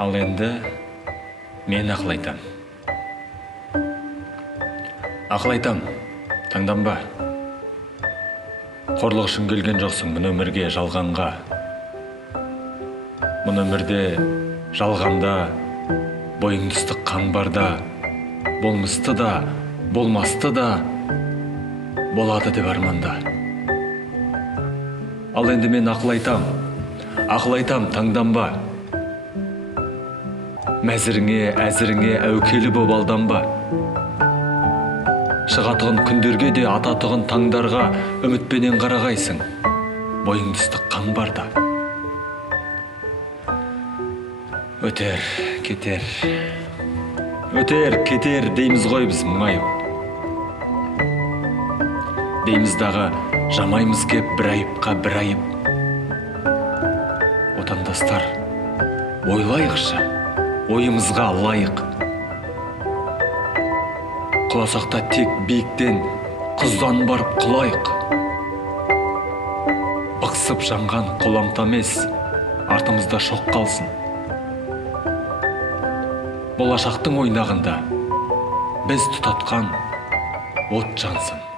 Ал енді мен ақыл айтам. Ақыл айтам, таңданба. Қорлық үшін келген жоқсың бұл өмірге жалғанға. Бұл өмірде жалғанда, бойыңды ыстық қан барда, болмысты да, болмасты да, болады деп арманда. Ал енді мен ақыл айтам, таңданба. Мәзіріңе, әзіріңе әукелі боп алданба. Шығатығын күндерге де, ататығын таңдарға үмітпенен қарағайсың, бойыңды ыстық қан барда. Өтер, кетер дейміз ғой біз мұңайып. Дейміз дағы жамаймыз кеп бір айыпқа бір айып. Отандастар, ойлайықшы, ойымызға лайық. Құласақта тек биіктен, құздан барып құлайық. Бықсып жанған қоламта емес, артымызда шоқ қалсын. Болашақтың ойнағында біз тұтатқан от жансın.